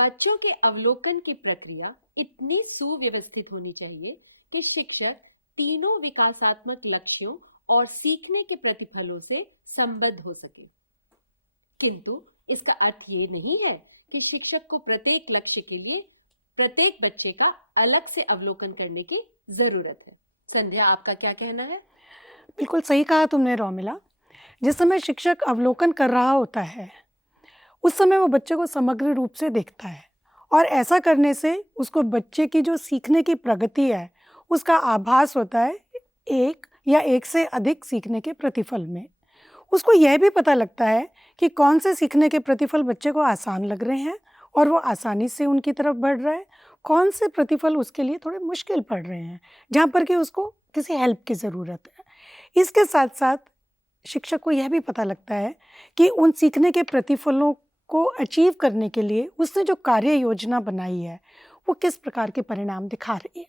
बच्चों के अवलोकन की प्रक्रिया इतनी सुव्यवस्थित होनी चाहिए कि शिक्षक तीनों विकासात्मक लक्ष्यों और सीखने के प्रतिफलों से संबद्ध हो सके। किंतु इसका अर्थ ये नहीं है कि शिक्षक को प्रत्येक लक्ष्य के लिए प्रत्येक बच्चे का अलग से अवलोकन करने की जरूरत है। संध्या, आपका क्या कहना है? बिल्कुल सही कहा तुमने रोमिला। जिस समय शिक्षक अवलोकन कर रहा होता है, उस समय वो बच्चे को समग्र रूप से देखता है और ऐसा करने से उसको बच्चे की जो सीखने की प्रगति है, उसका आभास होता है एक या एक से अधिक सीखने के प्रतिफल में। उसको यह भी पता लगता है कि कौन से सीखने के प्रतिफल बच्चे को आसान लग रहे हैं और वो आसानी से उनकी तरफ बढ़ रहा है, कौन से प्रतिफल उसके लिए थोड़े मुश्किल पड़ रहे हैं, जहाँ पर कि उसको किसी हेल्प की ज़रूरत है। इसके साथ-साथ शिक्षक को यह भी पता लगता है कि उन सीखने के प्रतिफलों को अचीव करने के लिए उसने जो कार्य योजना बनाई है, वो किस प्रकार के परिणाम दिखा रही है।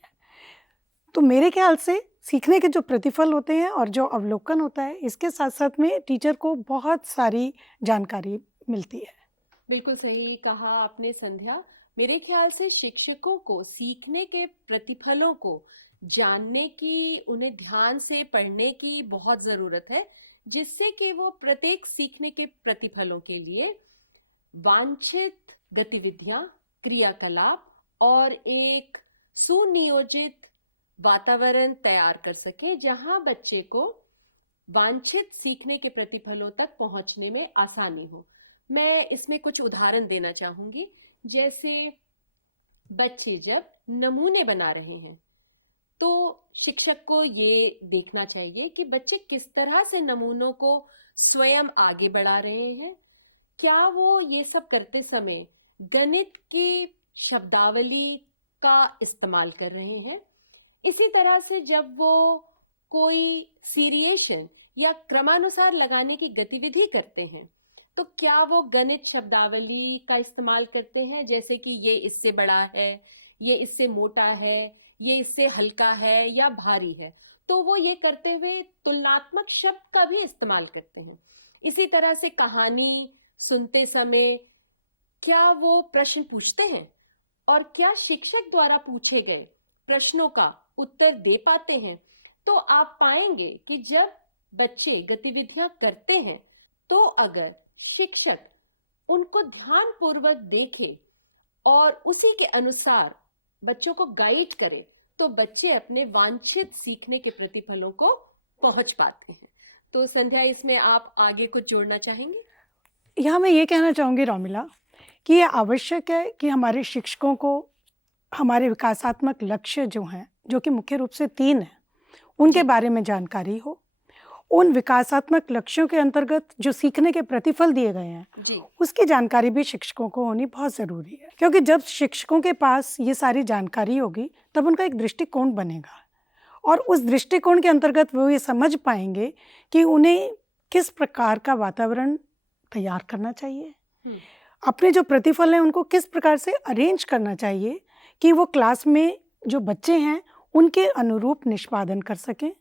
तो मेरे ख्याल से सीखने के जो प्रतिफल होते हैं और जो अवलोकन होता है, इसके साथ-साथ में टीचर को बहुत सारी जानकारी मिलती है। बिल्कुल सही कहा आपने संध्या। मेरे ख्याल से शिक्षकों को सीखने के प्रतिफलों को जानने की, उन्हें ध्यान से पढ़ने की बहुत ज़रूरत है, जिससे कि वो प्रत्येक सीखने के प्रतिफलों के लिए वांछित गतिविधियां, क्रियाकलाप और एक सुनियोजित वातावरण तैयार कर सकें, जहां बच्चे को वांछित सीखने के प्रतिफलों तक पहुंचने में आसानी हो। मैं इसमें कुछ उदाहरण देना चाहूंगी। जैसे बच्चे जब नमूने बना रहे हैं, तो शिक्षक को ये देखना चाहिए कि बच्चे किस तरह से नमूनों को स्वयं आगे बढ़ा रहे हैं। क्या वो ये सब करते समय गणित की शब्दावली का इस्तेमाल कर रहे हैं? इसी तरह से जब वो कोई सीरिएशन या क्रमानुसार लगाने की गतिविधि करते हैं, तो क्या वो गणित शब्दावली का इस्तेमाल करते हैं, जैसे कि ये इससे बड़ा है, ये इससे मोटा है, ये इससे हल्का है या भारी है। तो वो ये करते हुए तुलनात्मक शब्द का भी इस्तेमाल करते हैं। इसी तरह से कहानी सुनते समय क्या वो प्रश्न पूछते हैं, और क्या शिक्षक द्वारा पूछे गए प्रश्नों का उत्तर दे पाते हैं। तो आप पाएंगे कि जब बच्चे गतिविधियां करते हैं, तो अगर शिक्षक उनको ध्यानपूर्वक देखे और उसी के अनुसार बच्चों को गाइड करे, तो बच्चे अपने वांछित सीखने के प्रतिफलों को पहुंच पाते हैं। तो संध्या, इसमें आप आगे कुछ जोड़ना चाहेंगे? यहाँ मैं ये कहना चाहूँगी रोमिला कि ये आवश्यक है कि हमारे शिक्षकों को हमारे विकासात्मक लक्ष्य जो हैं, जो कि मुख्य रूप से 3 हैं, उनके जी। बारे में जानकारी हो। उन विकासात्मक लक्ष्यों के अंतर्गत जो सीखने के प्रतिफल दिए गए हैं, जी। उसकी जानकारी भी शिक्षकों को होनी बहुत ज़रूरी है। क्योंकि जब शिक्षकों के पास ये सारी जानकारी होगी, तब उनका एक दृष्टिकोण बनेगा और उस दृष्टिकोण के अंतर्गत वो ये समझ पाएँगे कि उन्हें किस प्रकार का वातावरण तैयार करना चाहिए। हम्म। अपने जो प्रतिफल हैं, उनको किस प्रकार से अरेंज करना चाहिए कि वो क्लास में जो बच्चे हैं, उनके अनुरूप निष्पादन कर सकें।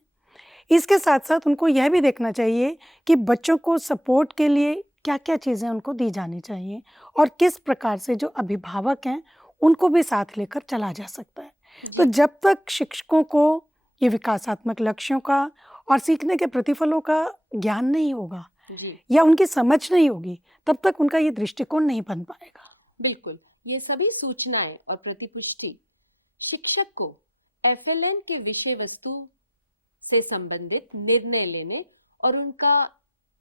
इसके साथ-साथ उनको यह भी देखना चाहिए कि बच्चों को सपोर्ट के लिए क्या-क्या चीज़ें उनको दी जानी चाहिए और किस प्रकार से जो अभिभावक हैं, उनको भी साथ लेकर चला जा सकता है। तो जी। जब तक शिक्षकों को ये विकासात्मक लक्ष्यों का और सीखने के प्रतिफलों का ज्ञान नहीं होगा जी। या उनकी समझ नहीं होगी, तब तक उनका ये दृष्टिकोण नहीं बन पाएगा। बिल्कुल। ये सभी सूचनाएं और प्रतिपुष्टि शिक्षक को एफएलएन के विषय वस्तु से संबंधित निर्णय लेने और उनका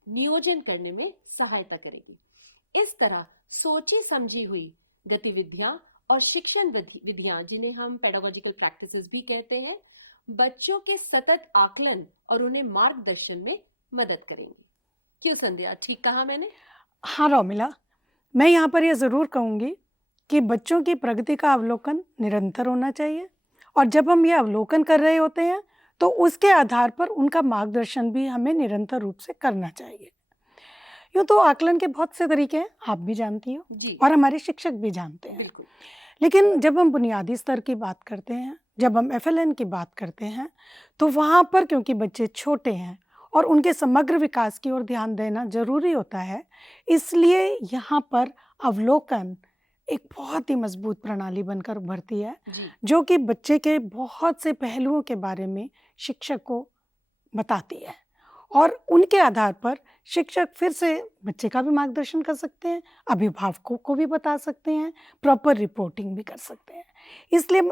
नियोजन करने में सहायता करेगी। इस तरह सोची समझी हुई गतिविधियां और शिक्षण विधियां, जिन्हें हम पेडागोजिकल प्रैक्टिसेस भी कहते हैं, बच्चों के सतत आकलन और उन्हें मार्गदर्शन में मदद करेंगी। क्यों संध्या, ठीक कहा मैंने? हाँ, रोमिला, मैं यहाँ पर ये ज़रूर कहूँगी कि बच्चों की प्रगति का अवलोकन निरंतर होना चाहिए और जब हम ये अवलोकन कर रहे होते हैं, तो उसके आधार पर उनका मार्गदर्शन भी हमें निरंतर रूप से करना चाहिए। यूँ तो आकलन के बहुत से तरीके हैं, आप भी जानती हो जी। और हमारे शिक्षक भी जानते हैं। बिल्कुल। लेकिन जब हम बुनियादी स्तर की बात करते हैं, जब हम एफएलएन की बात करते हैं, तो वहाँ पर क्योंकि बच्चे छोटे हैं और उनके समग्र विकास की ओर ध्यान देना ज़रूरी होता है, इसलिए यहाँ पर अवलोकन एक बहुत ही मजबूत प्रणाली बनकर उभरती है, जी। जो कि बच्चे के बहुत से पहलुओं के बारे में शिक्षक को बताती है और उनके आधार पर शिक्षक फिर से बच्चे का भी मार्गदर्शन कर सकते हैं, अभिभावकों को भी बता सकते हैं, प्रॉपर रिपोर्टिंग भी कर सकते हैं। इसलिए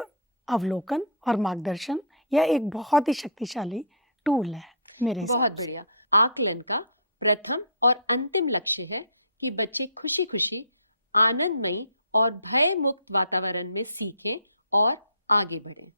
अवलोकन और मार्गदर्शन यह एक बहुत ही शक्तिशाली टूल है मेरे हिसाब बहुत से। बढ़िया। आकलन का प्रथम और अंतिम लक्ष्य है कि बच्चे खुशी खुशी, आनंदमयी और भय मुक्त वातावरण में सीखें और आगे बढ़ें।